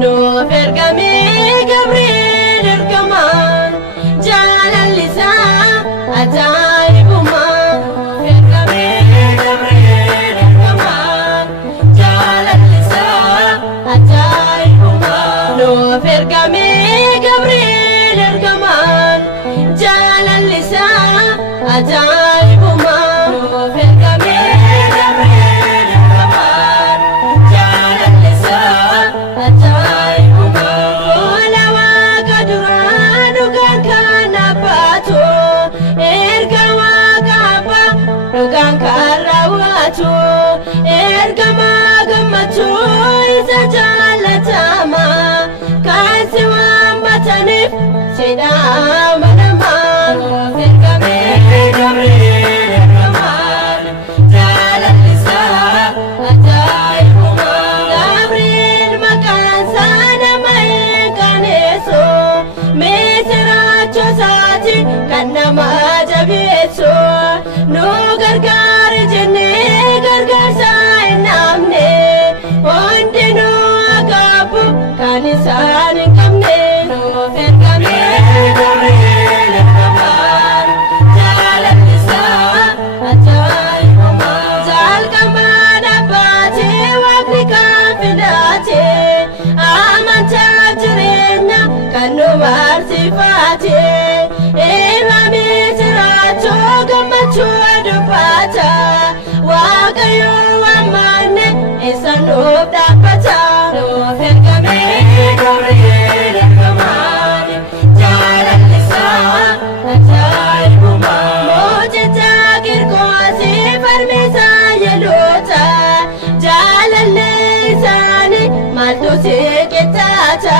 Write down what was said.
nuuf ergamee Gabriel ergamaan jaalallisaa ajaa'ibumaa. Nuuf ergamee Gabriel ergamaan jaalallisaa ajaa'ibumaa. Nuuf ergamee Gabriel ergamaan jaalallisaa ajaa'ibumaa. Nuuf ergamee Gabriel ergamaan jaalallisaa ajaa'ibumaa. Fuula Waaqa duraa dhugaan kan abbaatu erga Waaqa abbaa dhugaan kan raawwatu ergamaa gammachuu isa jaalatamaa kan si waammataniif sidhaa manamaa. Nuuf ergamee Gabriel ergamaan jaalallisaa ajaa'ibumaa. Gabriel maqaansaa nama eeganeessu misiraachoo isaati kan nama jabeessu nu gargaari jennee gargaarsa hin dhabne hundinuu agaabu kan isaan hin qabne. Nuuf ergamee Gabriel ergamaan jaalallisaa ajaa'ibumaa. Jalqabaa dhaabbatee Waaqni kan filate amantaa jireenya kan nu barsiifate ilma misiraachoo gammachuu dubbata Waaqayyo waammanne isa nuuf dhaabbata. Nuuf ergamee Gabriel ergamaan jaalallisaa ajaa'ibumaa. Mooticha Kirkoosii falmisaa yeloota jaalallee isaanii maaltu si qixxaata.